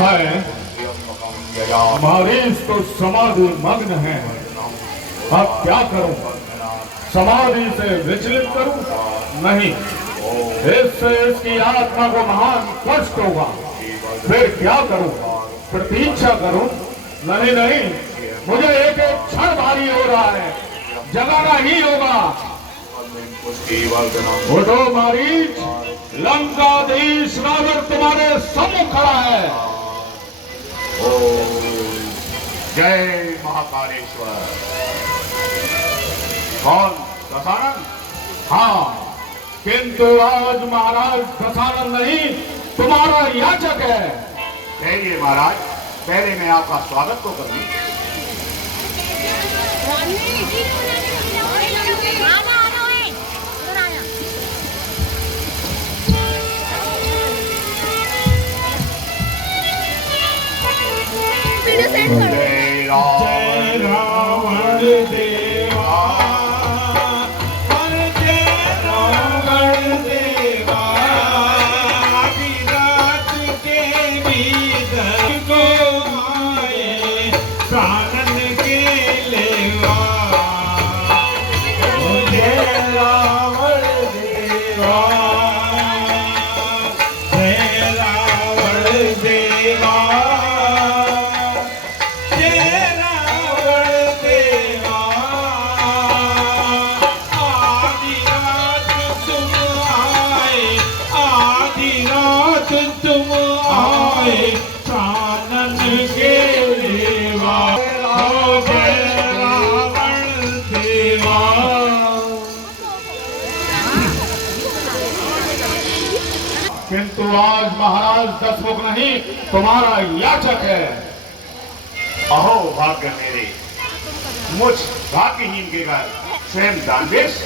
है मारीच तो समाधि मग्न है। अब क्या करूं? समाधि से विचलित करूं? नहीं, इससे इसकी आत्मा को महान कष्ट होगा। फिर क्या करूं? प्रतीक्षा करूं? नहीं नहीं, मुझे एक एक क्षण भारी हो रहा है, जगाना ही होगा। उठो मारीच, लंकाधीश रावण तुम्हारे सम्मुख खड़ा है। जय महाकालेश्वर। कौन? दशानन? हाँ, किंतु आज महाराज दशानन नहीं, तुम्हारा याचक है। जय महाराज, पहले मैं आपका स्वागत तो करूं। जय रावण देवा, जय रावण देवा, रात के भीतर को आए प्राणन के लेवा। जय रावण देवा, जय रावण देवा, तुम आए प्राणन के लेवा। जय रावण देवा। किंतु आज महाराज दशमुख नहीं, तुम्हारा याचक है। अहो भाग्य मेरे, मुझ भाग्यहीन के घर स्वयं दानवेश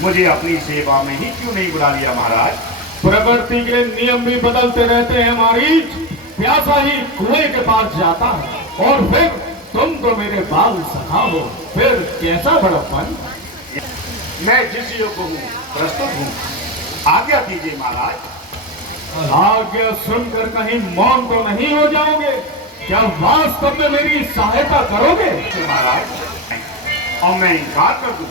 मुझे अपनी सेवा में ही क्यों नहीं बुला लिया महाराज? प्रकृति के नियम भी बदलते रहते हैं मारीच। प्यासा ही कुएं के पास जाता है, और फिर तुम तो मेरे बाल सखा हो, फिर कैसा बड़प्पन? मैं जिस योग हूँ प्रस्तुत हूँ, आज्ञा कीजिए महाराज। आज्ञा सुनकर कहीं मौन तो नहीं हो जाओगे? क्या वास्तव में मेरी सहायता करोगे? महाराज, और मैं इनकार कर दूं,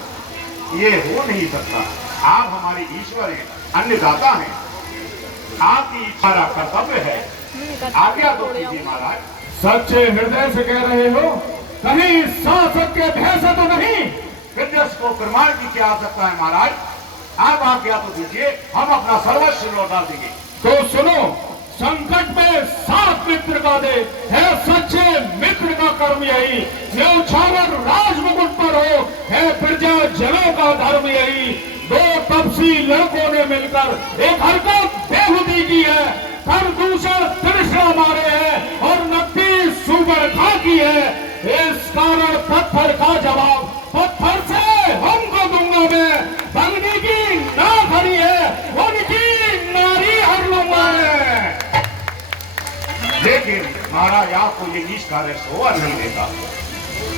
ये हो नहीं सकता। आप हमारे ईश्वर हैं, अन्नदाता हैं, आपकी इच्छा का कर्तव्य है। आज्ञा तो कीजिए महाराज। सच्चे हृदय से कह रहे हो? कहीं शासक के भय से तो नहीं? विद्या को प्रमाण की क्या आवश्यकता है महाराज? आप आज्ञा तो दीजिए, हम अपना सर्वस्व लौटा देंगे। तो सुनो, संकट में साथ मित्र का दे है, सच्चे मित्र का कर्म यही। न्यौछावर राजमुकुट पर हो है, प्रजा जनों का धर्म यही। दो तपसी लड़कों ने मिलकर एक हरकत बेहुदी की है, कर दूसर तृष्णा मारे हैं, और नकदी सुबरखा की है। इस कारण पत्थर का जवाब पत्थर से हमको दूंगा मैं। बंदी की ना खड़ी है, उनकी नारी हर लूंगा मैं। लेकिन महाराज, आपको ये नीच कार्य शोभा नहीं देता।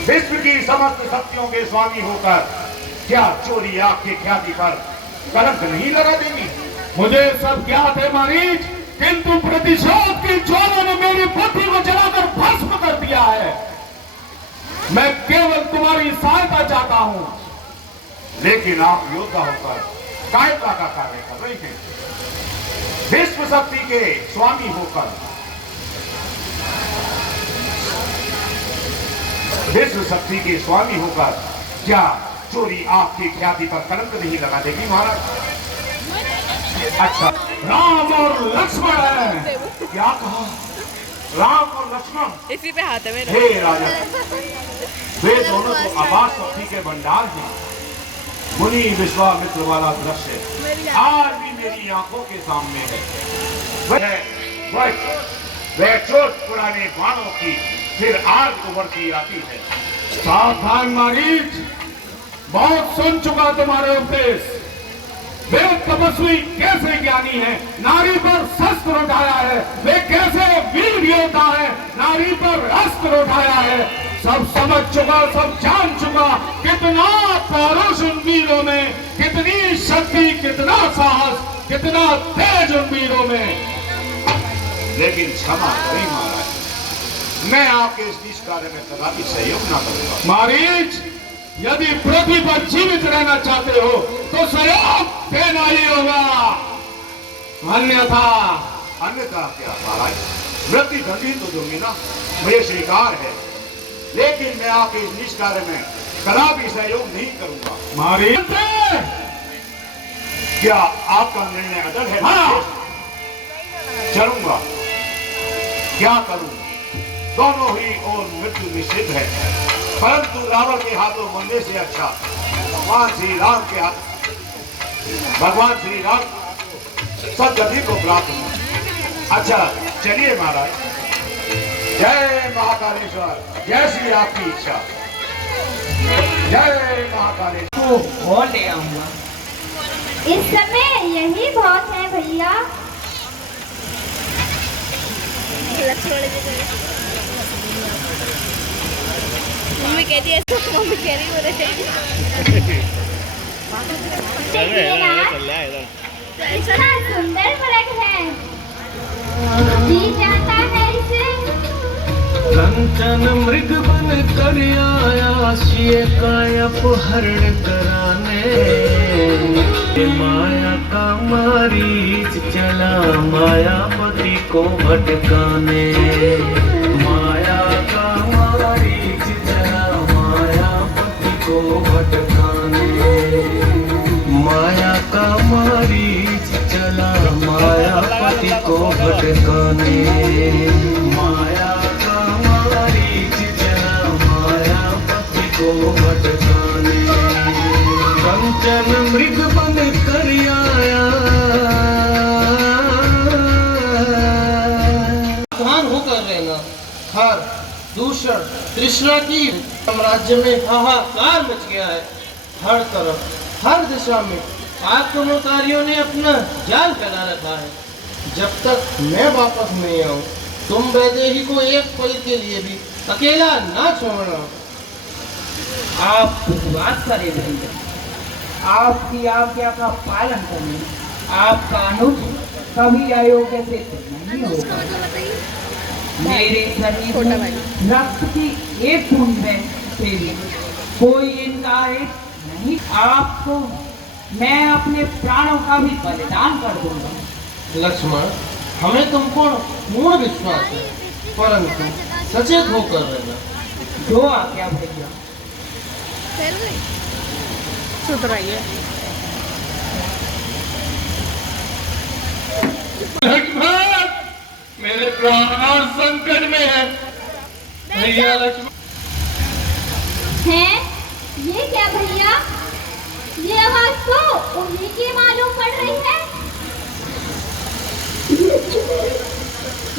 विश्व की समस्त शक्तियों के स्वामी होकर क्या चोरी आपके ख्याति पर कलंक नहीं लगा देंगी? मुझे सब ज्ञात है मारीच, किंतु प्रतिशोध की ज्वाला ने मेरी बुद्धि को जलाकर भस्म कर दिया है। मैं केवल तुम्हारी सहायता चाहता हूं। लेकिन आप योद्धा होकर कायरता का कार्य कर रहे हैं। विश्व शक्ति के स्वामी होकर, विश्व शक्ति के स्वामी होकर क्या चोरी आपकी ख्याति पर कलंक नहीं लगा देगी महाराज? अच्छा, राम और लक्ष्मण है। क्या कहा? राम और लक्ष्मण इसी पे हाथ है मेरा। हे राजा, वे दोनों तो अपार शक्ति के भंडार हैं। मुनि विश्वामित्र वाला दृश्य आज भी मेरी आंखों के सामने है। वह चोट पुराने बाणों की फिर आग उभरती आती है। सावधान मारीच, बहुत सुन चुका तुम्हारे उपदेश। वे तपस्वी कैसे ज्ञानी है, नारी पर शस्त्र उठाया है। वे कैसे वीर योद्धा है, नारी पर अस्त्र उठाया है। सब समझ चुका, सब जान चुका, कितना पौरुष उन वीरों में, कितनी शक्ति, कितना साहस, कितना तेज उन वीरों में। लेकिन क्षमा करें महाराज, मैं आपके इस नीच कार्य में कदापि सहयोग ना करूंगा। मारीच, यदि पृथ्वी पर जीवित रहना चाहते हो तो सहयोग देना ही होगा, अन्यथा क्या महाराज, मृत्यु दंड ही तो दूंगी ना, मुझे स्वीकार है, लेकिन मैं आपके इस नीच कार्य में कदापि सहयोग नहीं करूंगा। मारीच, क्या आपका निर्णय अटल है? हाँ। चलूंगा, क्या करूं, दोनों ही और मृत्यु निश्चित है, परंतु रावण के हाथों मरने से अच्छा भगवान श्री राम के हाथ, भगवान श्री राम सदगति को प्राप्त हो। अच्छा चलिए महाराज, जय महाकालेश्वर, जैसी आपकी इच्छा, जय महाकालेश्वर। और ले आऊंगा। इस समय यही बहुत है भैया। मम्मी कहती है, मम्मी कह रही इतना सुंदर फर्क है, जी जाता है इसे। कंचन मृग बन कर आया शिय का अपहरण कराने, माया का मारीच चला मायापति को भटकाने, माया का मारीच चला मायापति को भटकाने, माया का मारीच चला मायापति को भटकाने, माया का मारीच चला मायापति को भटकाने, कंचन मृग बन कर आया। सावधान होकर रहना, हर दूषण तृष्णा की साम्राज्य में हाहाकार मच गया है। हर तरफ हर दिशा में आक्रमणकारियों ने अपना जाल फैला रखा है। जब तक मैं वापस नहीं आऊं, तुम वैदेही को एक पल के लिए भी अकेला ना छोड़ना। आप विश्वास करें भैया, आपकी आज्ञा का पालन करें, आपका अनुज कभी अयोग्य से नहीं होगा। मेरे शरीर में रक्त की एक बूंद में से भी कोई इनकार नहीं। आपको मैं अपने प्राणों का भी बलिदान कर दूंगा। लक्ष्मण, हमें तुम पर पूर्ण विश्वास है, परंतु सचेत होकर रहना। जो आज्ञा भैया। सुधराइए। लक्ष्मण, मेरे प्राण संकट में है भैया। लक्ष्मण हैं? ये क्या भैया? ये आवाज तो उन्हीं की मालूम पड़ रही है।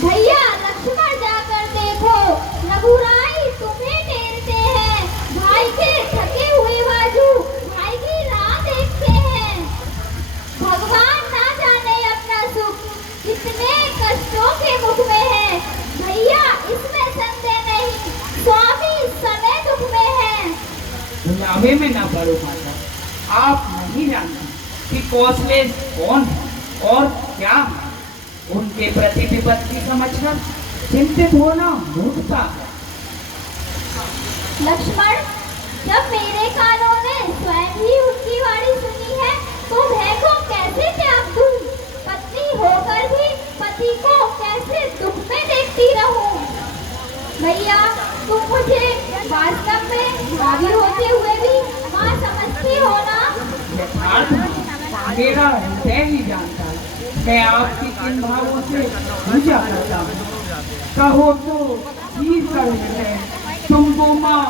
भैया लक्ष्मण जाकर देखो, रघुराई तुम्हें टेरते हैं। भाई के थके हुए बाजू भाई की राह देखते हैं। भगवान ना जाने अपना सुख कितने कष्टों के मुख में है। भैया इसमें संदेह नहीं, स्वामी समय दुख में है। भुलावे में ना पड़ो माता, आप नहीं जानते कि कौशले कौन है और क्या है। उनके प्रति विपत्ति समझना चिंतित होना मूर्खता है। लक्ष्मण, जब मेरे कानों ने स्वयं ही उनकी वाणी सुनी है तो भय को कैसे त्याग दूं? पत्नी होकर भी पति को कैसे दुख में देखती रहूं? भैया तुम मुझे वास्तव में भाभी होते हुए भी मां समझती हो ना? यथार्थ में मेरा हृदय ही जानता है। मैं आपकी किन भावों से पूजा करता हूँ। कहो तो चीर कर है, तुमको माँ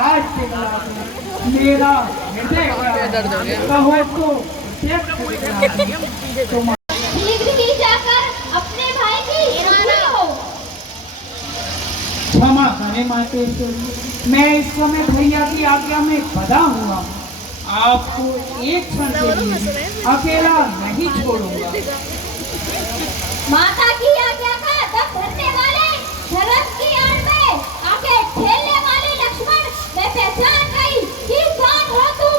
आज दिखला दूं। मेरा हृदय कहो तो तुम शीघ्र ही जाकर अपने भाई की सुनी हो। क्षमा करें मातेश्वरी, मैं इस समय भैया की आज्ञा में बंधा हुआ हूँ। आपको एक क्षण के लिए भी अकेला नहीं छोड़ूंगा। माता की आज्ञा का दम धरने वाले, धर्म की आड़ में आके ठेलने वाले लक्ष्मण, मैं पहचान गई कि कौन हो तुम।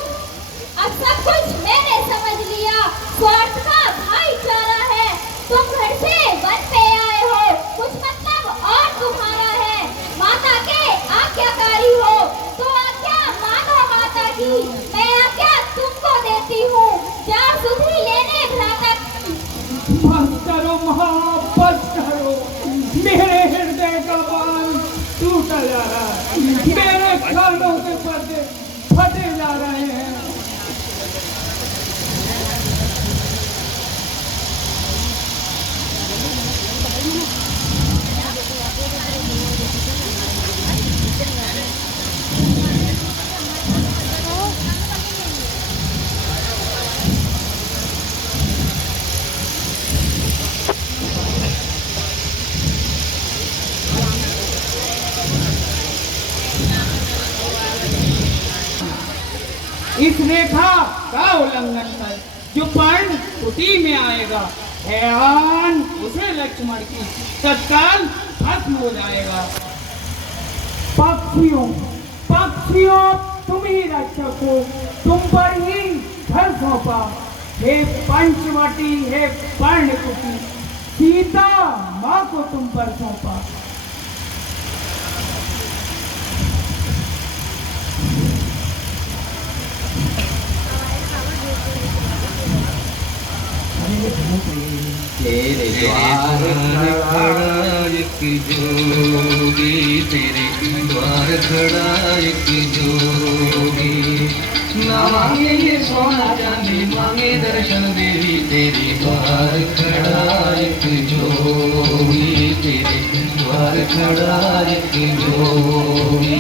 अब सब कुछ मैंने समझ लिया। स्वार्थ का भाईचारा है। तुम घर से वन पे आए हो, मेरे कानों के पर्दे फटे जा रहे हैं। इस रेखा का उल्लंघन कर जो पर्ण त्रुटि में आएगा, हैवान उसे लक्ष्मण की तत्काल भस्म हो जाएगा। पक्षियों पक्षियों तुम ही रक्षक हो, तुम पर ही घर सौंपा। हे पंचवटी हे पर्णकुटी, सीता माँ को तुम पर सौंपा। तेरे द्वार खड़ा एक जोगी, तेरे द्वार खड़ा एक जोगी। ना मांगे ये सोना चांदी, मांगे दर्शन देवी, तेरे द्वार खड़ा एक जोगी, तेरे द्वार खड़ा एक जोगी।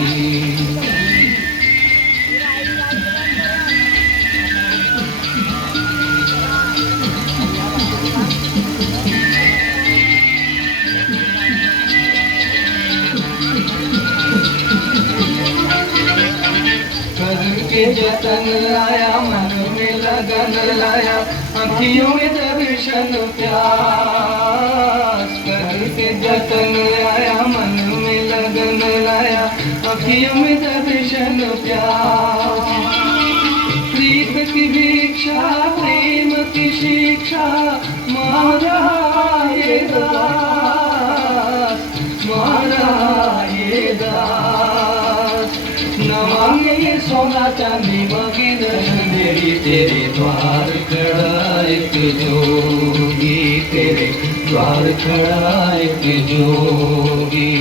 के जतन लाया, मन में लगन लाया, अखियों में दर्शन प्यास। करके जतन लाया, मन में लगन लाया, अखियों में दर्शन प्यास। प्रीत की भिक्षा प्रेम की शिक्षा, मारा ये दास, मारा ये दास। न मांगे ये सोना चांदी, मांगे दर्शन देवी, तेरे द्वार खड़ा एक जोगी, तेरे द्वार खड़ा एक जोगी।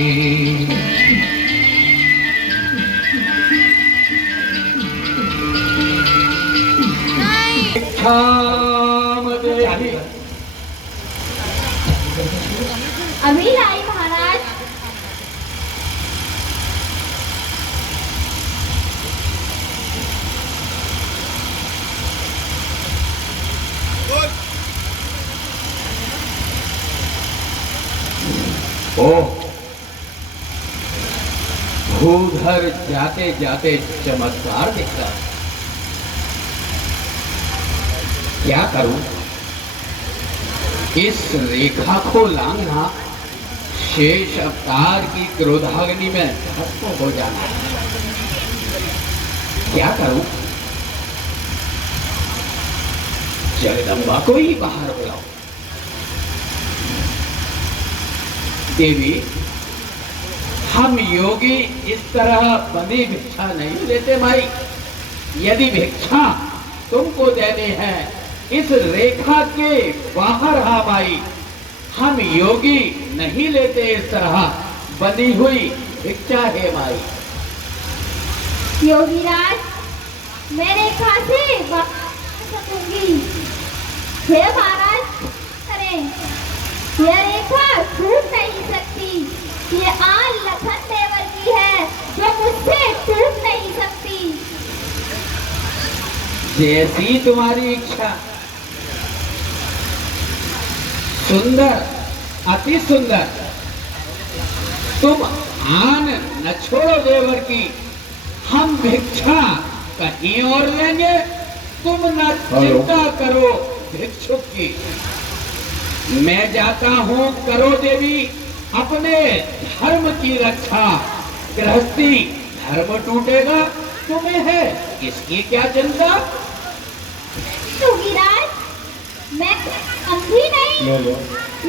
अभी लाई महाराज। ओह, भूधर जाते जाते चमत्कार दिखता। क्या करूं? इस रेखा को लांघना शेष अवतार की क्रोधाग्नि में भस्म हो जाना है। क्या करूं? जगदम्बा को ही बाहर बुलाओ। देवी, हम योगी इस तरह बंदी भिक्षा नहीं लेते माई। यदि भिक्षा तुमको देनी है, इस रेखा के बाहर हा माई। हम योगी नहीं लेते इस तरह बंधी हुई भिक्षा है माई। योगीराज, मैं रेखा से बाहर सकूंगी। हे महाराज, करें, यह रेखा टूट नहीं सकती। ये आन लखन देवर की है, जो मुझसे टूट नहीं सकती। जैसी तुम्हारी इच्छा। सुंदर, अति सुंदर। तुम आन न छोड़ो देवर की, हम भिक्षा कहीं और लेंगे। तुम न चिंता करो भिक्षुक की। मैं जाता हूँ, करो देवी अपने धर्म की रक्षा। गृहस्थी धर्म टूटेगा, तुम्हें है इसकी क्या चिंता? योगीराज, मैं समझी नहीं।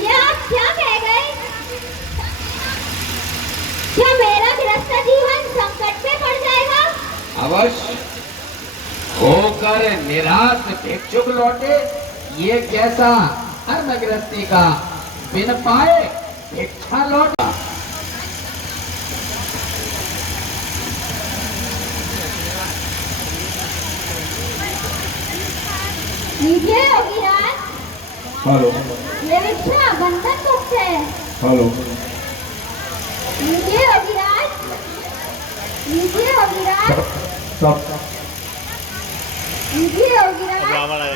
ये आप क्या कह गए? क्या मेरा गृहस्थ जीवन संकट में पड़ जाएगा? अवश्य। होकर निराश भिक्षुक लौटे, ये कैसा धर्म गृहस्थी का बिन पाए भिक्षा लौटा। लीजिए योगीराज, हेलो ये भिक्षा बंधन मुक्त है। हेलो लीजिए योगीराज, लीजिए योगीराज, सब लीजिए योगीराज। ना बड़ा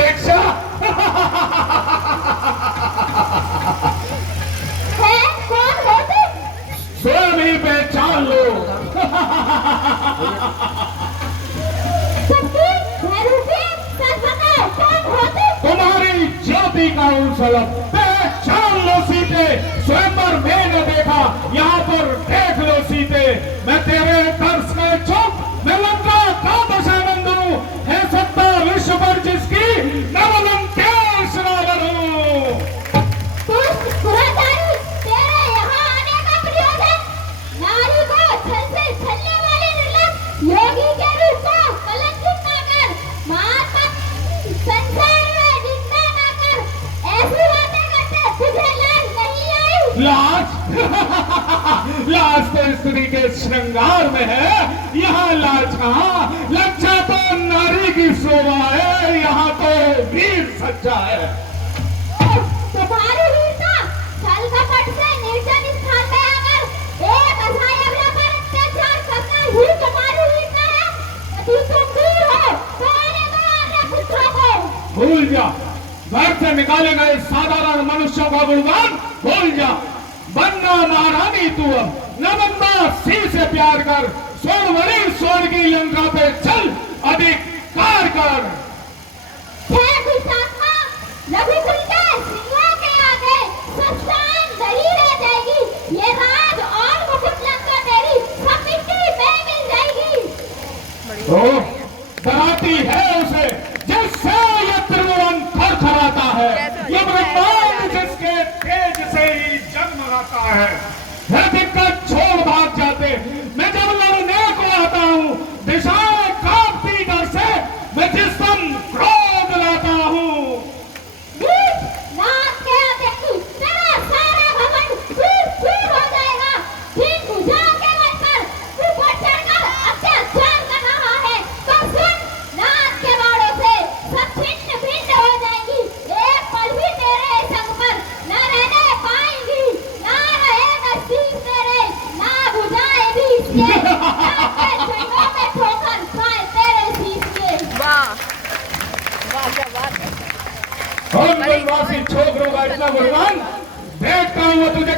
भिक्षा है कौन हो तुम? स्वयं ही पहचान लो। सबकी भैरूपी सच बताओ, कौन हो तुम? तुम्हारी ज्योति का उछलक पहचान लो सीते, स्वयंवर मैंने देखा, यहाँ पर देख लो सीते। मैं तेरे दर्श में चुप, मैं लंका का दशानंद हूँ, है सत्ता विश्व पर जिसकी, मैं वो लंकेश रावण हूँ। दुष्ट दुराचारी, तेरे यहाँ आने का प्रयोजन नारी को छल से छलने वाले निर्लज योगी के रूप को कलंकित न कर, महात्मा संसार में निंदा न कर। ऐसी बातें करते तुझे लाज नहीं आई? लाज लाज तो स्त्री के श्रृंगार में है, यहाँ लाज कहाँ? लज्जा तो नारी की शोभा है, यहाँ तो वीर सज्जा है। तुम्हारी वीरता छल कपट से निर्जन स्थान में आकर एक असहाय अबला पर अत्याचार करना ही तुम्हारी वीरता है। यदि तुम वीर हो तो आने दो अपने पुत्रों को। भूल जा, घर से निकाले गए साधारण मनुष्यों का गुणगान भूल जा। बनना महारानी तू अब, न बनना सी से प्यार कर, स्वर्ण वरी स्वर्ण की लंका पे चल अधिकार कर। हे दुष्टात्मा, रघुकुल के सिंहों के आगे सस्तान दही रह जाएगी। ये राज और मुकुट लंका तेरी सब मिट्टी में मिल जाएगी। तो डराती है उसे जिससे ये त्रिभुवन थरथराता है, ये ब्रह्मांड जिसके तेज से ही जगमगाता है। है दिक्कत छोड़ भाग जाते, मैं जब लड़ने को आता हूँ दिशाएं कांपती डर से, मैं जिस्म क्रोध लाता हूँ। नीच नाक के आगे तू तेरा सारा घमंड दूर दूर हो जाएगा। ठीक बुझाओ के मन पर ऊपर चढ़कर अत्याचार कर रहा है तो सुन, नाक के बाड़ों से सब छिन्न भिन्न हो जाएंगी। एक पल भी तेरे संग पर न रहने पाएंगी, ना रहेगा शीश तेरे, ना बुझाएगी इसके, नाक के झंडों में ठोकर खाए तेरे शीश के। वाह वाह क्या बात है। और बनवासी छोकरों का इतना गुणगान देखता हूँ तुझे